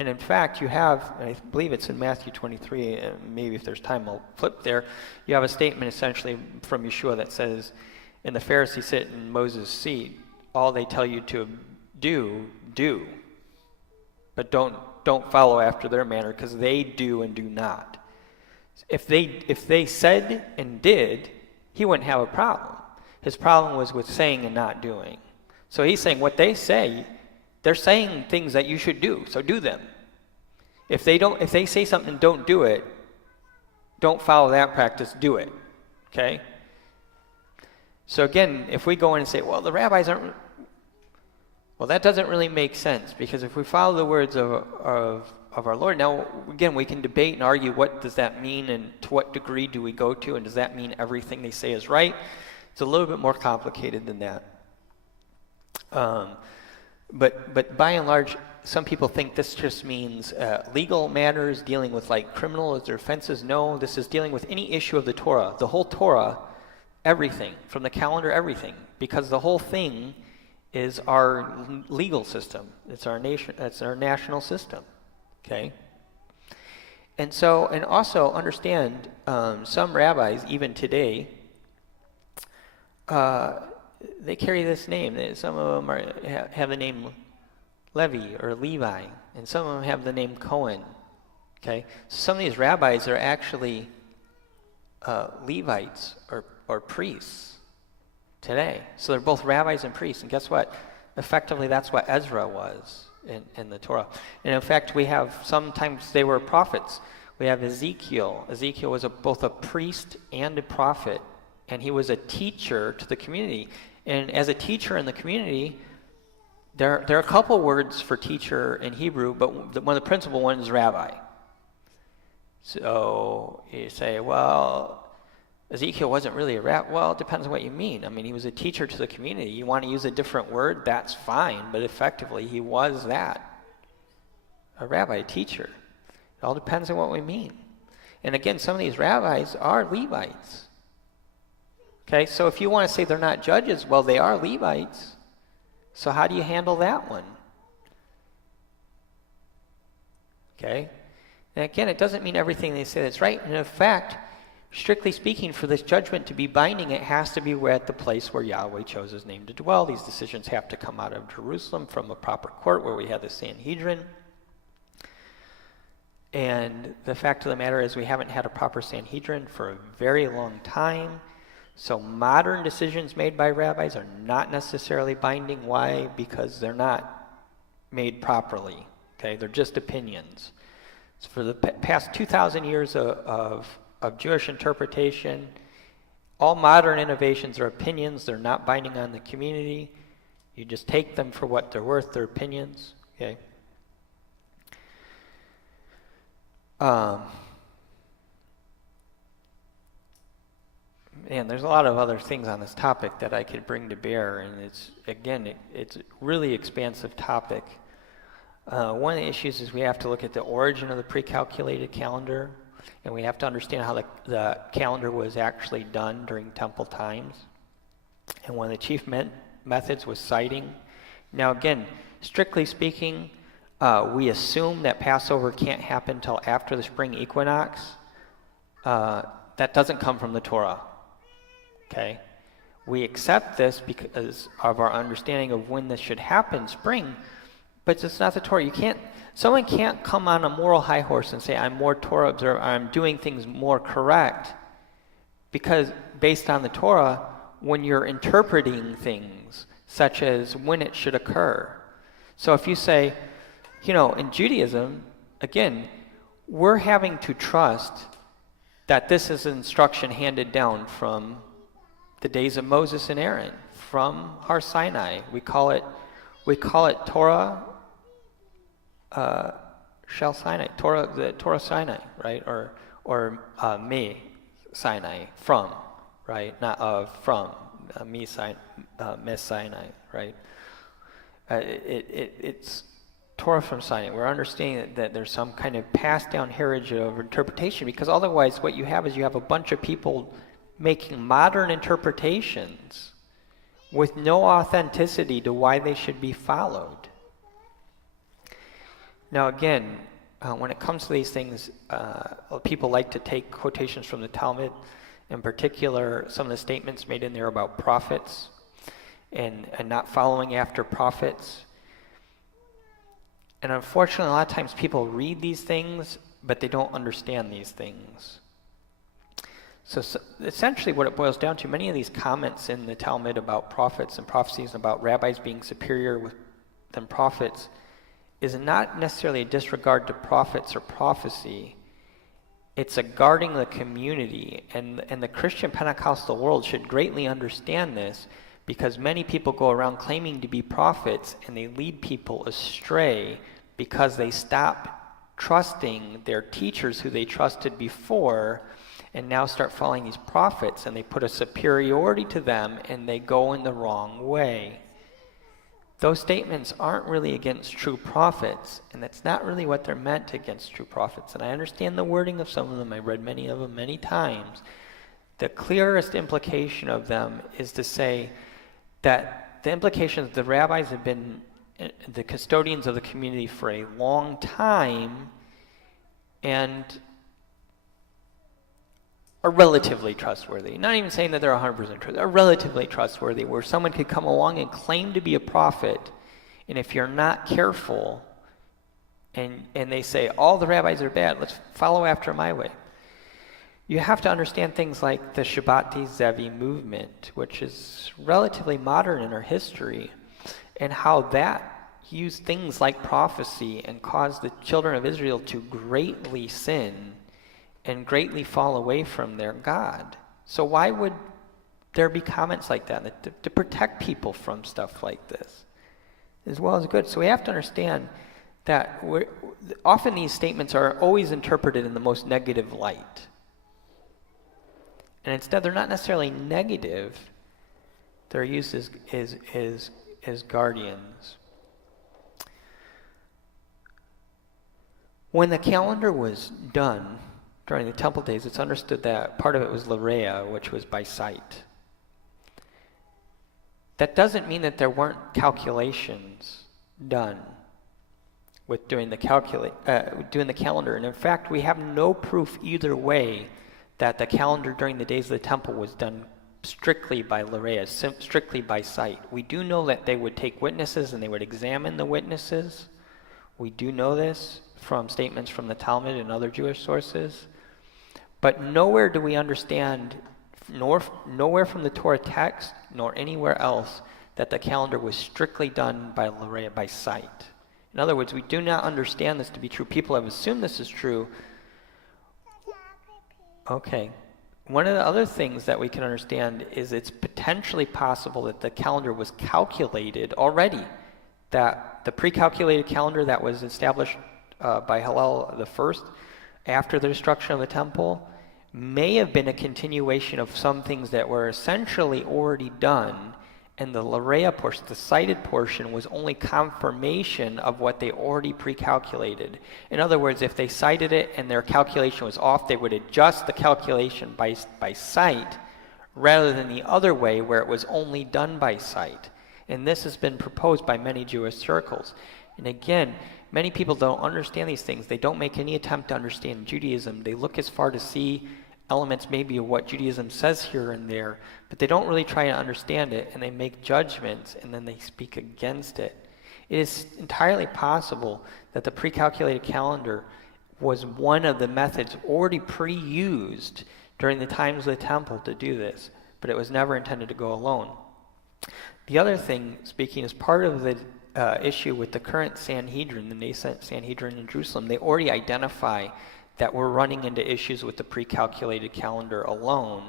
And in fact, you have, I believe it's in Matthew 23, maybe if there's time I'll flip there, you have a statement essentially from Yeshua that says, and the Pharisees sit in Moses' seat, all they tell you to do. But don't follow after their manner, because they do and do not. If they said and did, he wouldn't have a problem. His problem was with saying and not doing. So he's saying what they say, they're saying things that you should do, so do them. If they say something and don't do it, don't follow that practice, do it. Okay? So again, if we go in and say, well, the rabbis aren't, well, that doesn't really make sense, because if we follow the words of our Lord, now again, we can debate and argue what does that mean and to what degree do we go to, and does that mean everything they say is right? It's a little bit more complicated than that. But by and large, some people think this just means legal matters dealing with like criminals or offenses. No, this is dealing with any issue of the Torah. The whole Torah, everything, from the calendar, everything. Because the whole thing is our legal system. It's our national system. Okay? And also understand, some rabbis, even today, they carry this name. Some of them have the name Levi or Levi, and some of them have the name Cohen. Okay, so some of these rabbis are actually Levites or priests today. So they're both rabbis and priests. And guess what? Effectively, that's what Ezra was in the Torah. And in fact, we have sometimes they were prophets. We have Ezekiel. Ezekiel was both a priest and a prophet. And he was a teacher to the community. And as a teacher in the community, there are a couple words for teacher in Hebrew, but one of the principal ones is rabbi. So you say, well, Ezekiel wasn't really a rabbi. Well, it depends on what you mean. I mean, he was a teacher to the community. You want to use a different word, that's fine. But effectively, he was that. A rabbi, a teacher. It all depends on what we mean. And again, some of these rabbis are Levites. Okay, so if you want to say they're not judges, well, they are Levites. So how do you handle that one? Okay, and again, it doesn't mean everything they say that's right. And in fact, strictly speaking, for this judgment to be binding, it has to be at the place where Yahweh chose his name to dwell. These decisions have to come out of Jerusalem from a proper court where we have the Sanhedrin. And the fact of the matter is we haven't had a proper Sanhedrin for a very long time. So modern decisions made by rabbis are not necessarily binding. Why? Because they're not made properly. Okay, they're just opinions. So for the past 2,000 years of Jewish interpretation, all modern innovations are opinions. They're not binding on the community. You just take them for what they're worth. They're opinions. Okay. And there's a lot of other things on this topic that I could bring to bear, and it's a really expansive topic. One of the issues is we have to look at the origin of the pre-calculated calendar, and we have to understand how the calendar was actually done during temple times. And one of the chief methods was citing. Now again, strictly speaking, we assume that Passover can't happen until after the spring equinox. That doesn't come from the Torah. Okay? We accept this because of our understanding of when this should happen, spring, but it's not the Torah. Someone can't come on a moral high horse and say, I'm more Torah observant, I'm doing things more correct, because based on the Torah, when you're interpreting things, such as when it should occur. So if you say, in Judaism, again, we're having to trust that this is instruction handed down from the days of Moses and Aaron, from Har Sinai. We call it Torah Shel Sinai, the Torah Sinai, right? Or me Sinai, from, right? Not of, from, me Sinai, right? It's Torah from Sinai. We're understanding that there's some kind of passed down heritage of interpretation, because otherwise what you have is a bunch of people making modern interpretations with no authenticity to why they should be followed. Now again, when it comes to these things, people like to take quotations from the Talmud, in particular some of the statements made in there about prophets and not following after prophets. And unfortunately, a lot of times people read these things, but they don't understand these things. So essentially what it boils down to, many of these comments in the Talmud about prophets and prophecies, and about rabbis being superior than prophets, is not necessarily a disregard to prophets or prophecy. It's a guarding the community. And the Christian Pentecostal world should greatly understand this, because many people go around claiming to be prophets and they lead people astray because they stop trusting their teachers who they trusted before, and now start following these prophets, and they put a superiority to them and they go in the wrong way. Those statements aren't really against true prophets, and that's not really what they're meant against true prophets. And I understand the wording of some of them. I read many of them many times. The clearest implication of them is to say that the implications, the rabbis have been the custodians of the community for a long time and are relatively trustworthy. Not even saying that they're 100% trustworthy, are relatively trustworthy, where someone could come along and claim to be a prophet, and if you're not careful, and they say, all the rabbis are bad, let's follow after my way. You have to understand things like the Shabbati Zevi movement, which is relatively modern in our history, and how that used things like prophecy and caused the children of Israel to greatly sin and greatly fall away from their God. So why would there be comments like that to protect people from stuff like this, as well as good? So we have to understand that often these statements are always interpreted in the most negative light. And instead, they're not necessarily negative. They're used as guardians. When the calendar was done during the temple days, it's understood that part of it was Lareia, which was by sight. That doesn't mean that there weren't calculations done with doing the calendar. And in fact, we have no proof either way that the calendar during the days of the temple was done strictly by Lareia, strictly by sight. We do know that they would take witnesses and they would examine the witnesses. We do know this from statements from the Talmud and other Jewish sources. But nowhere do we understand, nowhere from the Torah text, nor anywhere else, that the calendar was strictly done by Lareia, by sight. In other words, we do not understand this to be true. People have assumed this is true. Okay. One of the other things that we can understand is it's potentially possible that the calendar was calculated already, that the pre-calculated calendar that was established by Hillel I after the destruction of the temple may have been a continuation of some things that were essentially already done, and the Lareia portion, the cited portion, was only confirmation of what they already pre-calculated. In other words, if they cited it and their calculation was off, they would adjust the calculation by sight rather than the other way where it was only done by sight. And this has been proposed by many Jewish circles. And again, many people don't understand these things. They don't make any attempt to understand Judaism. They look as far to see elements maybe of what Judaism says here and there, but they don't really try to understand it, and they make judgments, and then they speak against it. It is entirely possible that the pre-calculated calendar was one of the methods already pre-used during the times of the temple to do this, but it was never intended to go alone. The other thing, speaking as part of the issue with the current Sanhedrin, the nascent Sanhedrin in Jerusalem, they already identify that we're running into issues with the pre-calculated calendar alone,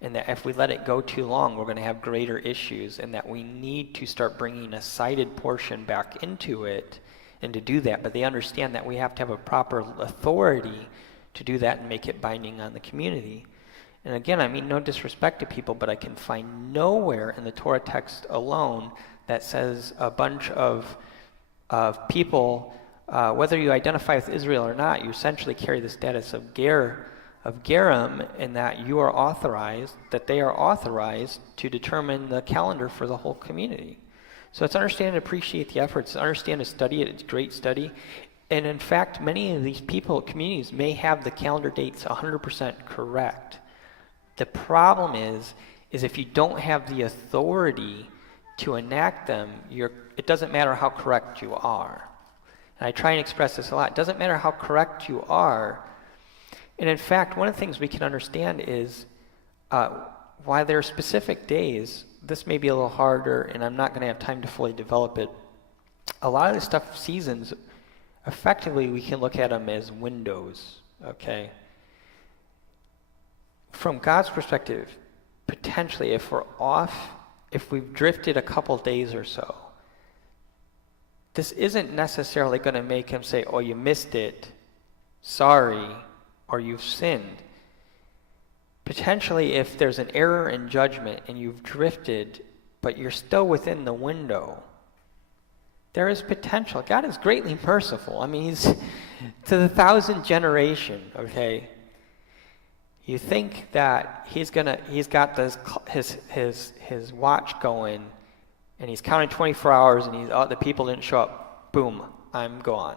and that if we let it go too long, we're going to have greater issues, and that we need to start bringing a cited portion back into it, and to do that. But they understand that we have to have a proper authority to do that and make it binding on the community. And again, I mean no disrespect to people, but I can find nowhere in the Torah text alone that says a bunch of people, whether you identify with Israel or not, you essentially carry the status of Gerim, in that you are authorized, that they are authorized to determine the calendar for the whole community. So it's understand and appreciate the efforts, understand and study it. It's a great study. And in fact, many of these people, communities, may have the calendar dates 100% correct. The problem is if you don't have the authority to enact them, it doesn't matter how correct you are. And I try and express this a lot. It doesn't matter how correct you are. And in fact, one of the things we can understand is why there are specific days. This may be a little harder, and I'm not going to have time to fully develop it. A lot of this stuff, seasons, effectively we can look at them as windows, okay? From God's perspective, potentially if we're off, if we've drifted a couple days or so, this isn't necessarily going to make him say, oh, you missed it, sorry, or you've sinned. Potentially, if there's an error in judgment and you've drifted, but you're still within the window, there is potential. God is greatly merciful. I mean, he's to the 1,000th generation, okay? You think that he's got his watch going, and he's counting 24 hours, and the people didn't show up. Boom, I'm gone.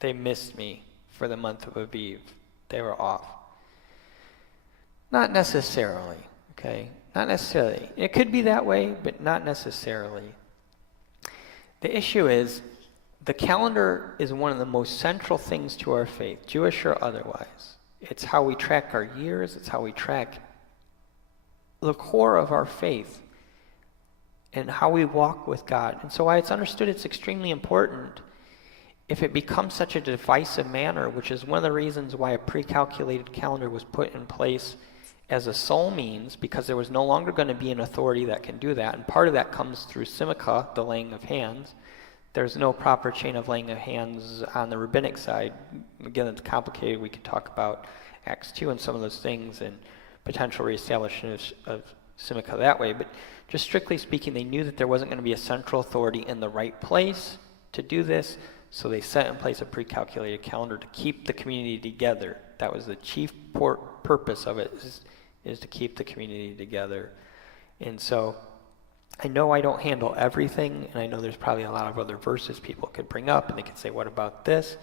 They missed me for the month of Aviv. They were off. Not necessarily, okay? Not necessarily. It could be that way, but not necessarily. The issue is, the calendar is one of the most central things to our faith, Jewish or otherwise. It's how we track our years. It's how we track the core of our faith and how we walk with God. And so it's understood it's extremely important. If it becomes such a divisive manner, which is one of the reasons why a pre-calculated calendar was put in place as a sole means, because there was no longer going to be an authority that can do that. And part of that comes through simcha, the laying of hands. There's no proper chain of laying of hands on the rabbinic side. Again, it's complicated. We could talk about Acts 2 and some of those things and potential reestablishment of simcha that way. But just strictly speaking, they knew that there wasn't going to be a central authority in the right place to do this, so they set in place a pre-calculated calendar to keep the community together. That was the chief purpose of it, is to keep the community together. And so I know I don't handle everything, and I know there's probably a lot of other verses people could bring up, and they could say, what about this?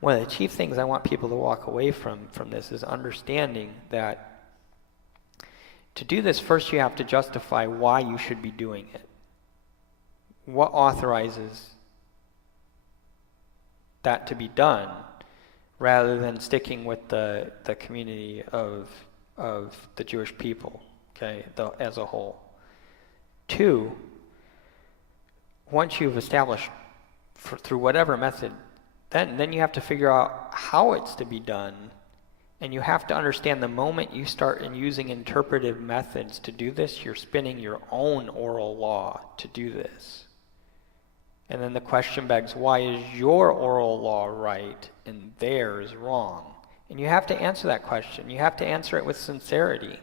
One of the chief things I want people to walk away from this is understanding that to do this, first you have to justify why you should be doing it. What authorizes that to be done, rather than sticking with the community of the Jewish people, okay, as a whole. 2, once you've established through whatever method, then you have to figure out how it's to be done, and you have to understand the moment you start using interpretive methods to do this, you're spinning your own oral law to do this. And then the question begs, why is your oral law right and theirs wrong? And you have to answer that question. You have to answer it with sincerity.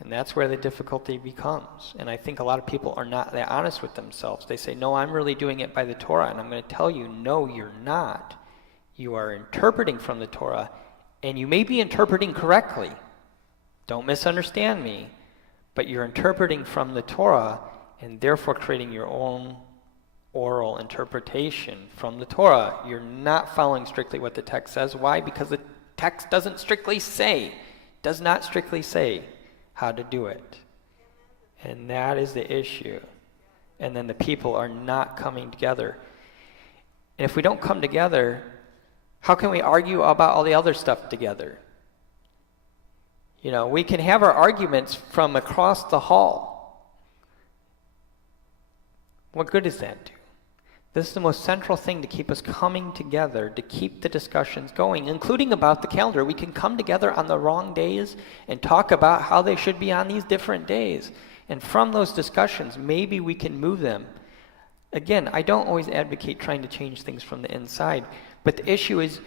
And that's where the difficulty becomes. And I think a lot of people are not that honest with themselves. They say, no, I'm really doing it by the Torah. And I'm going to tell you, no, you're not. You are interpreting from the Torah, and you may be interpreting correctly. Don't misunderstand me. But you're interpreting from the Torah, and therefore creating your own oral interpretation from the Torah. You're not following strictly what the text says. Why? Because the text does not strictly say how to do it. And that is the issue. And then the people are not coming together. And if we don't come together, how can we argue about all the other stuff together? You know, we can have our arguments from across the hall. What good does that do? This is the most central thing to keep us coming together, to keep the discussions going, including about the calendar. We can come together on the wrong days and talk about how they should be on these different days. And from those discussions, maybe we can move them. Again, I don't always advocate trying to change things from the inside, but the issue is,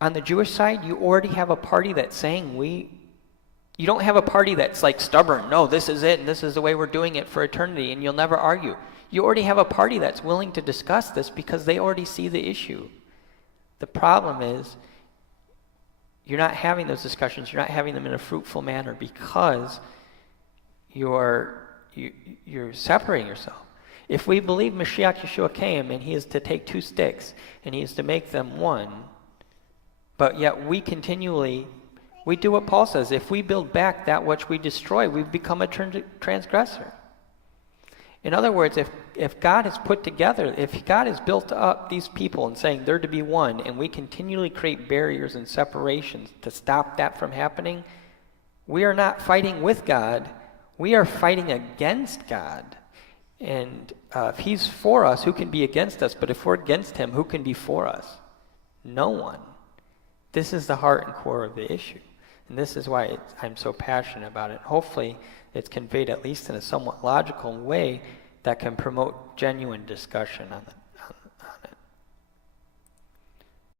on the Jewish side, you already have a party that's saying you don't have a party that's like stubborn. No, this is it, and this is the way we're doing it for eternity, and you'll never argue. You already have a party that's willing to discuss this because they already see the issue. The problem is, you're not having those discussions, you're not having them in a fruitful manner because you're separating yourself. If we believe Mashiach Yeshua came and he is to take two sticks and he is to make them one, but yet we do what Paul says. If we build back that which we destroy, we've become a transgressor. In other words, if God has put together, if God has built up these people and saying they're to be one, and we continually create barriers and separations to stop that from happening, we are not fighting with God, we are fighting against God. And if he's for us, who can be against us? But if we're against him, who can be for us? No one. This is the heart and core of the issue. And this is why I'm so passionate about it. Hopefully, it's conveyed at least in a somewhat logical way that can promote genuine discussion on the